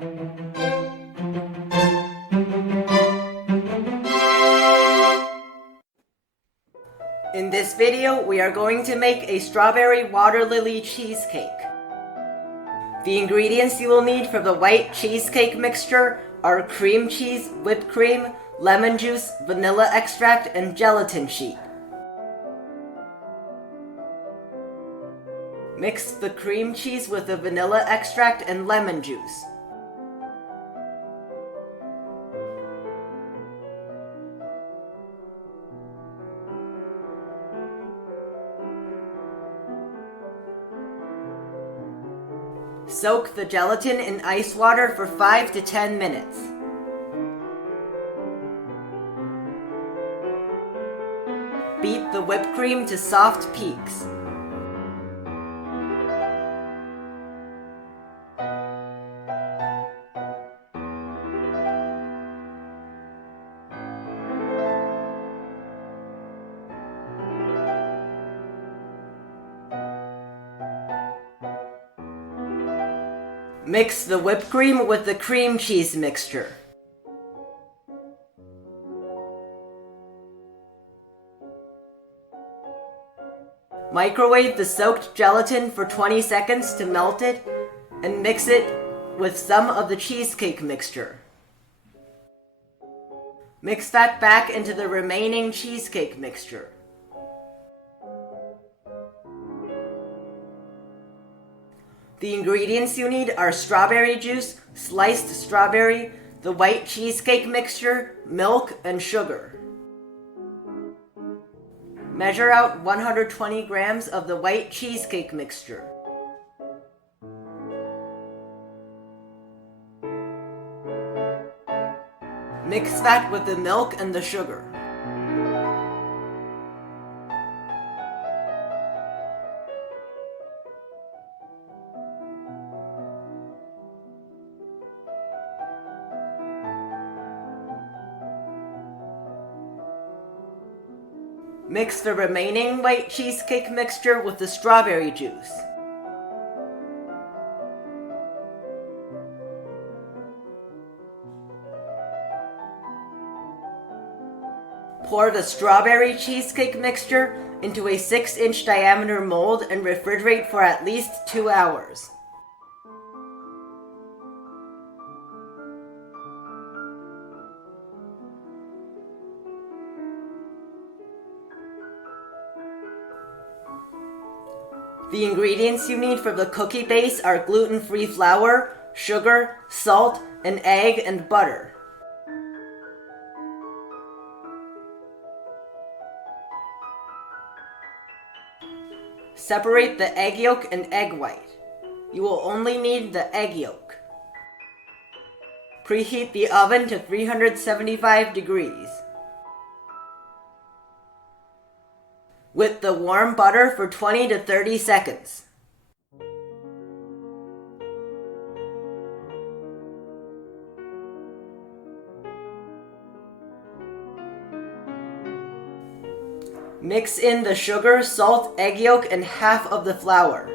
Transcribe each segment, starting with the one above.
In this video, we are going to make a strawberry water lily cheesecake. The ingredients you will need for the white cheesecake mixture are cream cheese, whipped cream, lemon juice, vanilla extract, and gelatin sheet. Mix the cream cheese with the vanilla extract and lemon juice. Soak the gelatin in ice water for 5 to 10 minutes. Beat the whipped cream to soft peaks. Mix the whipped cream with the cream cheese mixture. Microwave the soaked gelatin for 20 seconds to melt it, and mix it with some of the cheesecake mixture. Mix that back into the remaining cheesecake mixture. The ingredients you need are strawberry juice, sliced strawberry, the white cheesecake mixture, milk, and sugar. Measure out 120 grams of the white cheesecake mixture. Mix that with the milk and the sugar. Mix the remaining white cheesecake mixture with the strawberry juice. Pour the strawberry cheesecake mixture into a 6-inch diameter mold and refrigerate for at least 2 hours. The ingredients you need for the cookie base are gluten-free flour, sugar, salt, an egg, and butter. Separate the egg yolk and egg white. You will only need the egg yolk. Preheat the oven to 375 degrees. Whip the warm butter for 20 to 30 seconds. Mix in the sugar, salt, egg yolk, and half of the flour.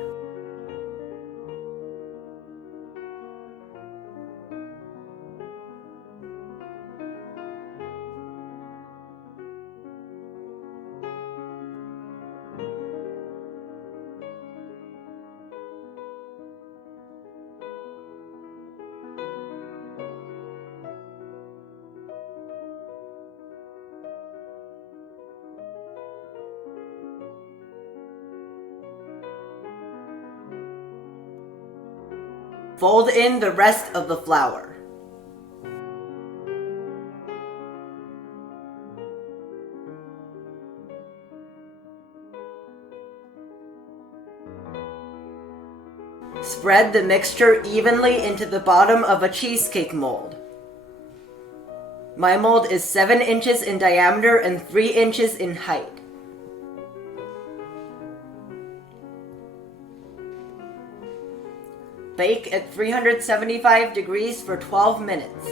Fold in the rest of the flour. Spread the mixture evenly into the bottom of a cheesecake mold. My mold is 7 inches in diameter and 3 inches in height. Bake at 375 degrees for 12 minutes.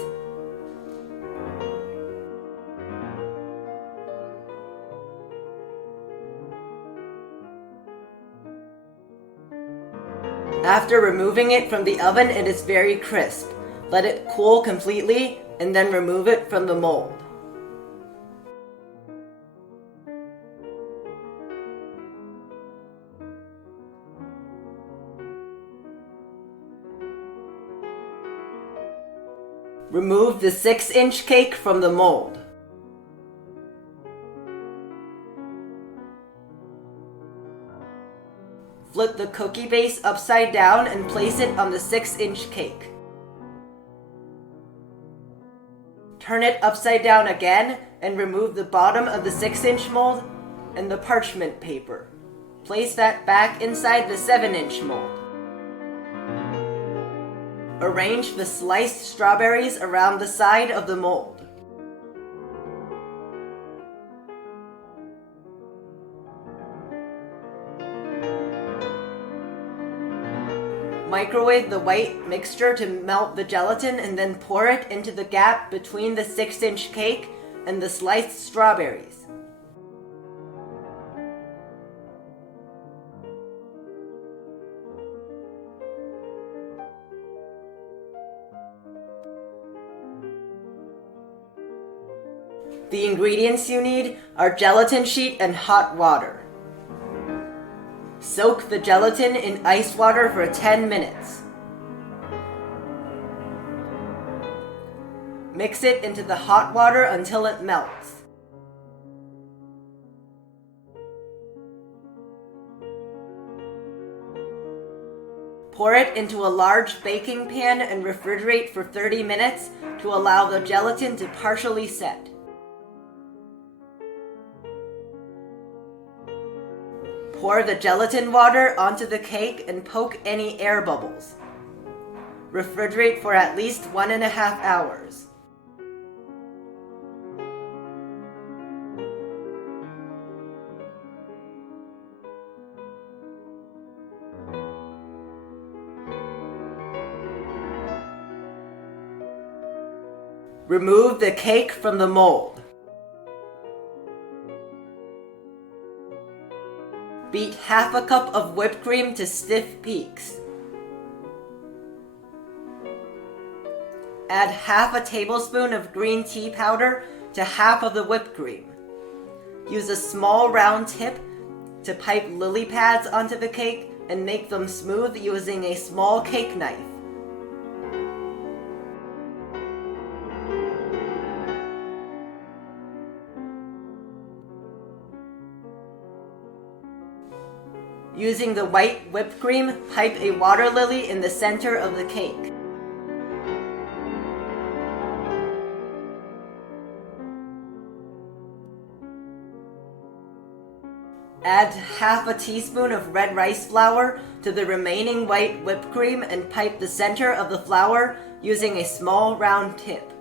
After removing it from the oven, it is very crisp. Let it cool completely and then remove it from the mold. Remove the 6-inch cake from the mold. Flip the cookie base upside down and place it on the 6-inch cake. Turn it upside down again and remove the bottom of the 6-inch mold and the parchment paper. Place that back inside the 7-inch mold. Arrange the sliced strawberries around the side of the mold. Microwave the white mixture to melt the gelatin and then pour it into the gap between the 6-inch cake and the sliced strawberries. The ingredients you need are gelatin sheet and hot water. Soak the gelatin in ice water for 10 minutes. Mix it into the hot water until it melts. Pour it into a large baking pan and refrigerate for 30 minutes to allow the gelatin to partially set. Pour the gelatin water onto the cake and poke any air bubbles. Refrigerate for at least 1.5 hours. Remove the cake from the mold. Beat half a cup of whipped cream to stiff peaks. Add half a tablespoon of green tea powder to half of the whipped cream. Use a small round tip to pipe lily pads onto the cake and make them smooth using a small cake knife. Using the white whipped cream, pipe a water lily in the center of the cake. Add half a teaspoon of red rice flour to the remaining white whipped cream and pipe the center of the flour using a small round tip.